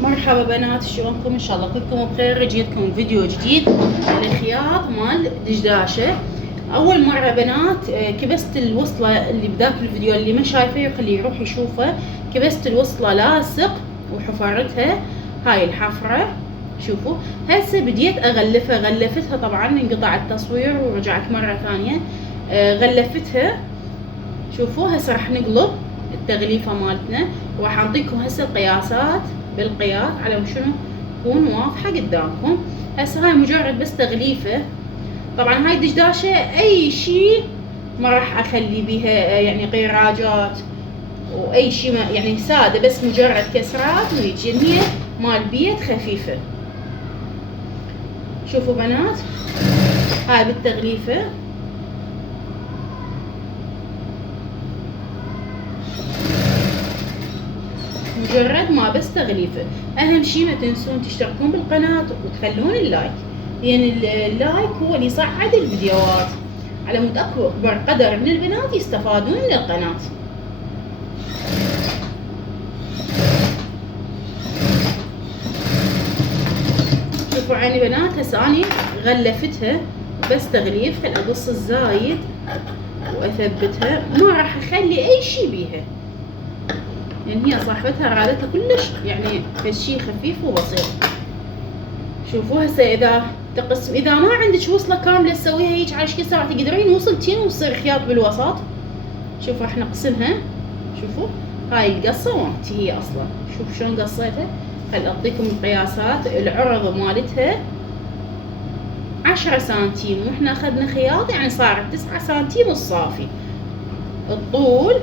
مرحبا بنات، شلونكم؟ ان شاء الله كلكم بخير. جيتكم فيديو جديد للخياط مال دشداشه. اول مره بنات كبست الوصله اللي بذاك الفيديو اللي ما شايفه خليه يروح يشوفه. كبست الوصله لاصق وحفرتها هاي الحفره. شوفوا هسه بديت اغلفها. غلفتها طبعا انقطع التصوير ورجعت مره ثانيه غلفتها. شوفوا هسه راح نقلب التغليفه مالتنا وراح اعطيكم هسه القياسات بالقياس على شنو تكون واضحه قدامكم. هسه هاي مجرد بس تغليفه. طبعا هاي دشداشه اي شيء ما راح اخلي بيها يعني قيراجات واي شيء يعني ساده، بس مجرد كسرات وهيك هي مال بيت خفيفه. شوفوا بنات هاي بالتغليفه مجرد ما بس تغليفه. اهم شيء ما تنسون تشتركون بالقناه وتخلون اللايك، لان اللايك هو اللي يصعد الفيديوهات على مود اكبر قدر من البنات يستفادون من القناه. شوفوا عيني بنات هسه اني غلفتها بس تغليف. خل اقص الزايد واثبتها، ما راح اخلي اي شيء بيها لان هي صاحبتها رادتها كلش يعني هالشي خفيف وبسيط. شوفوا هسه اذا تقسم، اذا ما عندك وصله كامله تسويها هيك على شكل سبعه تقدرين وصلتين ويصير خياط بالوسط. شوفوا راح نقسمها. شوفوا هاي القصه وانت هي اصلا شوفوا شلون قصيتها. خل اعطيكم القياسات. العرض مالتها 10 سنتيم واحنا اخذنا خياط يعني صارت 9 سنتيم الصافي. الطول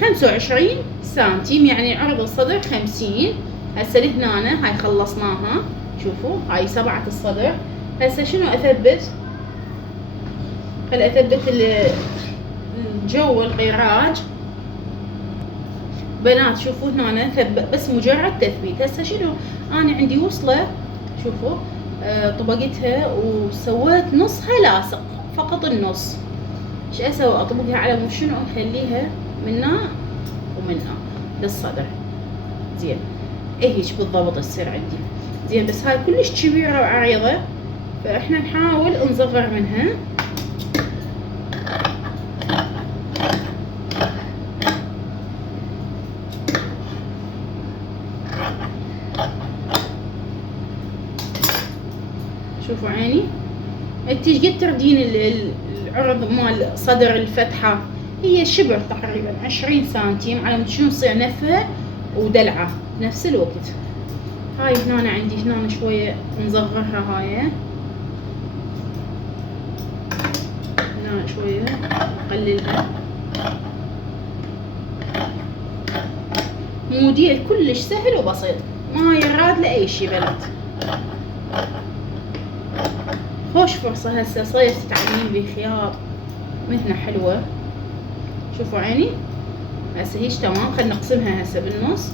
25 سنتيم يعني عرض الصدر 50. هسه لهنا هاي خلصناها. شوفوا هاي 7 الصدر. هسه شنو اثبت؟ خل اثبت الجو القيراج بنات. شوفوا هنا ثبت بس مجرد تثبيت. هسه شنو انا عندي وصله. شوفوا طبقتها وسويت نصها لاصق فقط النص. ايش اسوي؟ اطبقها على شنو اخليها منا ومنا للصدر. زين هيك بالضبط تصير عندي زين. بس هاي كلش كبيره وعريضه فاحنا نحاول نصغر منها. شوفوا عيني انت ايش قد تردين العرض مال صدر الفتحه؟ هي شبر تقريبا 20 سنتيم على شنو تصير نفها ودلعه بنفس الوقت. هاي هنا عندي هنا شويه نصغرها. هاي هنا شويه نقللها. موديل كلش سهل وبسيط ما يراد لاي شي بنات. خوش فرصة هسه صيف تتعلمين بخياط مثلنا حلوة. شوفوا عيني هسه هيش تمام. خلينا نقسمها هسه بالنص.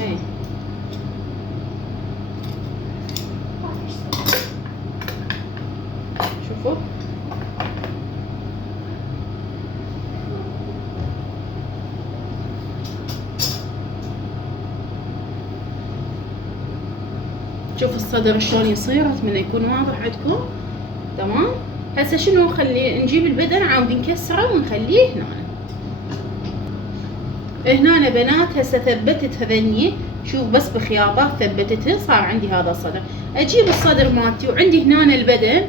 اي شوفوا شوفوا الصدر شلون يصير. اتمنى يكون واضح عندكم. تمام. هسه شنو نخلي؟ نجيب البدن عاود نكسره ونخليه هنا بنات. هسه ثبتت هذني شوف بس بخياطات ثبتتها صار عندي هذا الصدر. اجيب الصدر مالتي وعندي هنا البدن.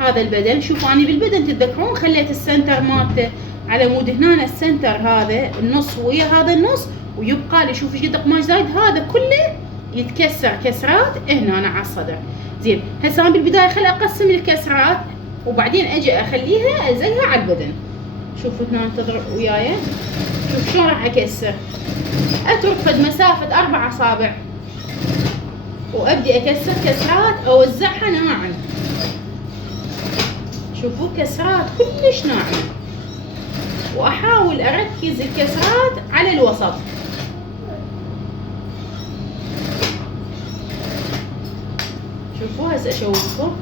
هذا البدن شوفوا اني بالبدن تتذكرون خليت السنتر مالته على مود هنا السنتر هذا النص ويا هذا النص ويبقى لي شوف ايش قد قماش زايد. هذا كله يتكسر كسرات هنا على الصدر. زين هسه انا بالبدايه خل اقسم الكسرات وبعدين اجي اخليها الزقها على البدن. شوفوا هنا تضرب وياي. شوف شلون راح اكسر. اترك فد مسافه 4 اصابع وابدي اكسر كسرات اوزعها ناعم. شوفوا كسرات كلش ناعمه واحاول اركز الكسرات على الوسط. شوفوا هسه اشوفكم.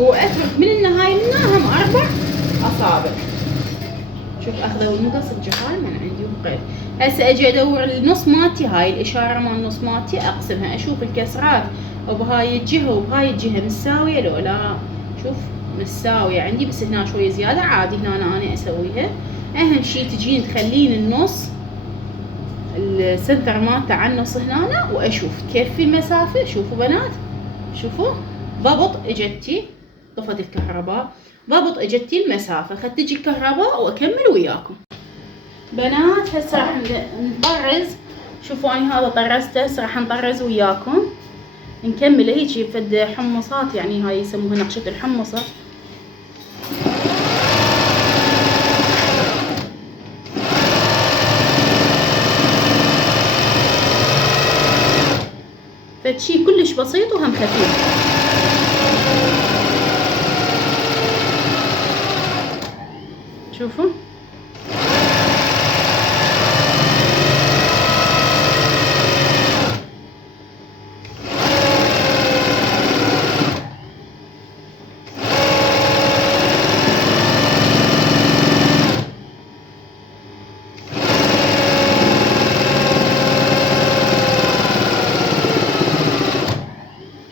واترك من النهاية للنهاية هم 4 اصابع. شوف اخذوا المقص الجهال من عندي وغير. هسه اجي ادور النص مالتي، هاي الاشارة مال النص مالتي اقسمها اشوف الكسرات وبهاي الجهة وبهاي الجهة مساوية لو لا. شوف مساوية عندي، بس هنا شوية زيادة عادي هنا أنا أسويها. أهم شي تجين تخلين النص السنتر مالته على النص هنا وأشوف كيف المسافة. شوفوا بنات، شوفوا ضبط اجتي، طفت الكهرباء، ضبط اجتي المسافة، خد تجي الكهرباء وأكمل وياكم. بنات هسه راح نطرز. شوفوا أنا هذا طرزته، هسه راح نطرز وياكم نكمل هيجي فد حمصات، يعني هاي يسموها نقشة الحمصة. فد شي كلش بسيط وهم خفيف. شوفوا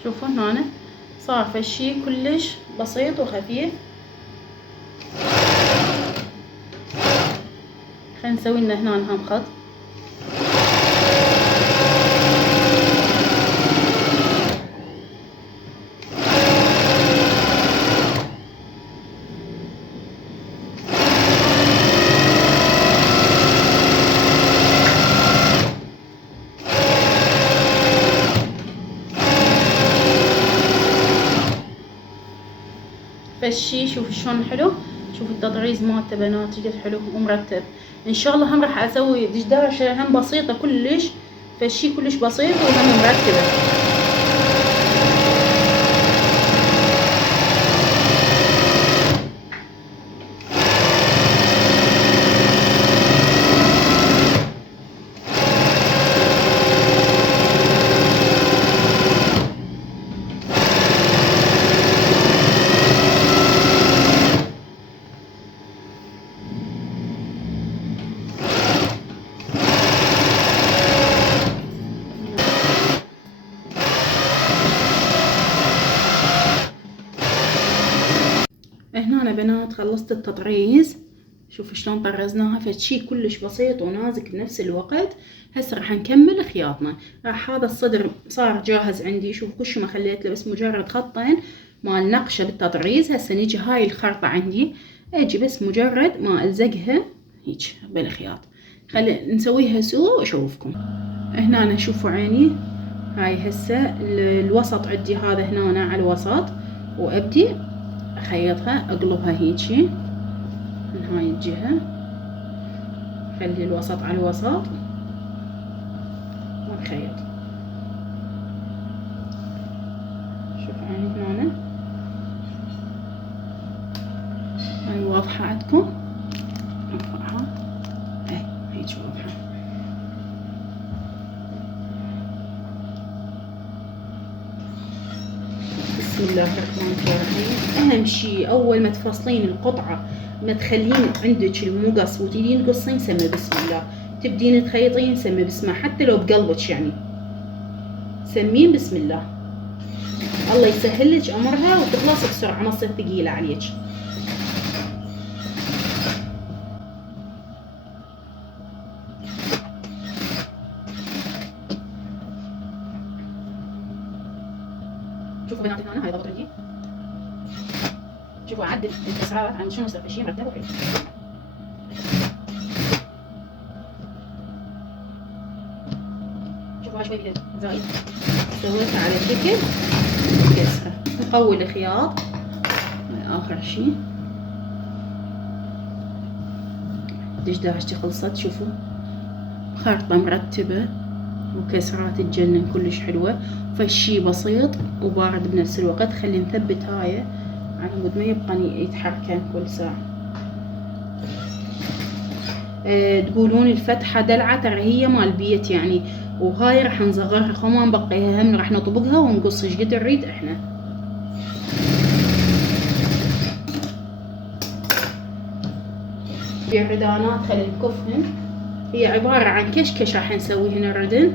شوفوا هنا صار فشي كلش بسيط وخفيف. خلينا نسوي لنا هنا هم خط. فشي شوف شلون حلو، شوف التطريز مالته بنات جد حلو ومرتب. ان شاء الله هم راح اسوي دشداشه هم بسيطه كلش، فشي كلش بسيط وهم مرتبه. هنا أنا بنات خلصت التطريز، شوفوا شلون طرزناها، فشي كلش بسيط ونازك بنفس الوقت. هسه راح نكمل خياطنا. راح هذا الصدر صار جاهز عندي، شوف كل ما خليت له بس مجرد خطين مال نقشه بالتطريز. هسه نيجي هاي الخرطه عندي، اجي بس مجرد ما الزقها هيك بالخياط. خلي نسويها سوا واشوفكم. هنا أنا شوفوا عيني هاي هسه الوسط عندي، هذا هنا على الوسط، وابدي اخيطها اقلبها هيجي من هاي الجهة، خلي الوسط على الوسط ونخيط. شوف عيني هنا هاي واضحة عندكم، ارفعها هيك واضحة. بسم الله الرحمن الرحيم. اهم شي اول ما تفصلين القطعة ما تخلين عندك المقص وتريدين تقصين سمي بسم الله، تبدين تخيطين سمي بسم الله، حتى لو بقلبك يعني سمين بسم الله. الله يسهل لك امرها وتخلص بسرعة ما تصير ثقيلة عليك. شوفوا بنات هنا هاي ضبط عندي، شوفوا اعدل الكسرات عن شنو يصير شيء مرتب وحلو. شوفوا هاي شوي زايد سويتها على شكل كسرة. نقوي الخياط اخر شي. دشداشتي خلصت، شوفوا خرطة مرتبة وكسرات تجنن كلش حلوة، فشي بسيط وبارد بنفس الوقت. خلي نثبت هاي على مود ما يبقى يتحركن كل ساعة. تقولون الفتحة دلعة، ترى هي مال بيت يعني، وهاي راح نصغرها خو ما نبقيها، هم راح نطبقها ونقص ايش قد نريد احنا. بالردانات خلي نكفهن. هي عبارة عن كشكش راح نسوي هنا الردن.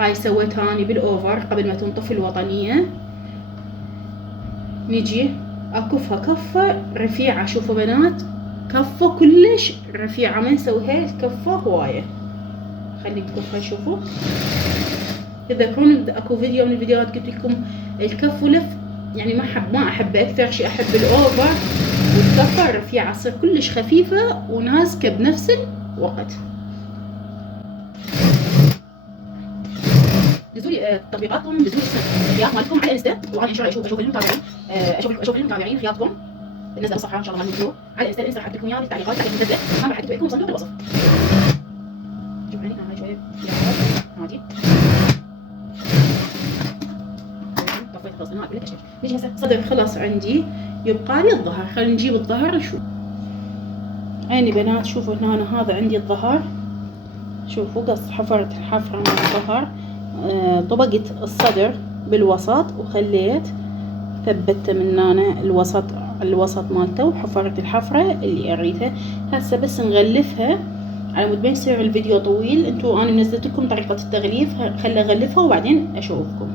هاي سويتها اني بالاوفر قبل ما تنطفي الوطنية. نجي اكفها كفة رفيعة. شوفوا بنات، كفة كلش رفيعة، ما نسويها كفة هواية. خلي تكفها. شوفوا تذكرون اكو فيديو من الفيديوهات قلت لكم الكف ولف، يعني ما احب اكثر شيء، احب الاوفر والكفة الرفيعة تصير كلش خفيفة وناسكة بنفس الوقت. دزوا لي تطبيقاتكم، دزوا لي الخياط مالكم على انستا، وانا ان شاء الله اشوف المتابعين، اشوف المتابعين خياطكم ننزل الصفحه ان شاء الله مال الفيديو على الانستا راح احط لكم اياها بالتعليقات تحت المنزله، ما راح احط لكم صندوق الوصف. شوف هني هاي شويه هادي طفيت خلاص انا اقول لك نيجي هسه صدر خلاص عندي، يبقى لي الظهر. خلينا نجيب الظهر نشوف. عيني بنات شوفوا هنا هذا عندي الظهر. شوفوا قص حفرت الحفره من الظهر، طبقت الصدر بالوسط وخليت ثبته من هنا الوسط مالته وحفرت الحفره اللي اريدها. هسه بس نغلفها على مود ما يصير الفيديو طويل. انتو انا نزلت لكم طريقه التغليف، خلي اغلفها وبعدين اشوفكم.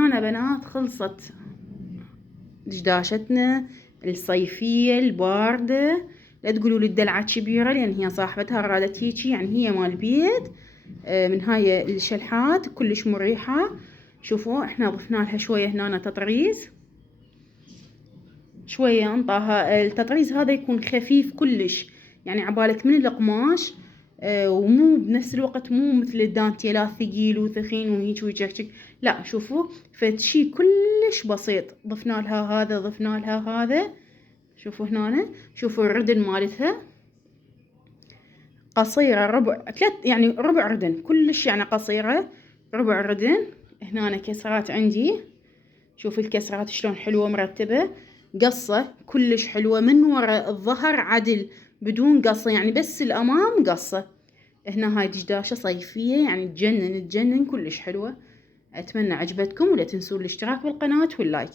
أنا بنات خلصت دشداشتنا الصيفية الباردة لا تقولوا لي الدلعة كبيرة، لان هي صاحبتها رادت هيجي، يعني هي مال بيت من هاي الشلحات كلش مريحة. شوفوا احنا ضفنا لها شوية هنا تطريز، شوية انطاها التطريز هذا يكون خفيف كلش، يعني عبالك من القماش ومو بنفس الوقت مو مثل الدانتيلات ثقيل وثخين وهيك ويجكجك، لا شوفوا فتشي كلش بسيط. ضفنا لها هذا، ضفنا لها هذا، شوفوا هنا، شوفوا الردن مالتها قصيرة ربع يعني ربع ردن كلش، يعني قصيرة ربع ردن. هنا كسرات عندي، شوفوا الكسرات شلون حلوة مرتبة، قصة كلش حلوة من وراء الظهر عدل بدون قصة، يعني بس الأمام قصة. هنا هاي دشداشة صيفية يعني تجنن كلش حلوة. أتمنى عجبتكم، ولا تنسون الاشتراك بالقناة واللايك.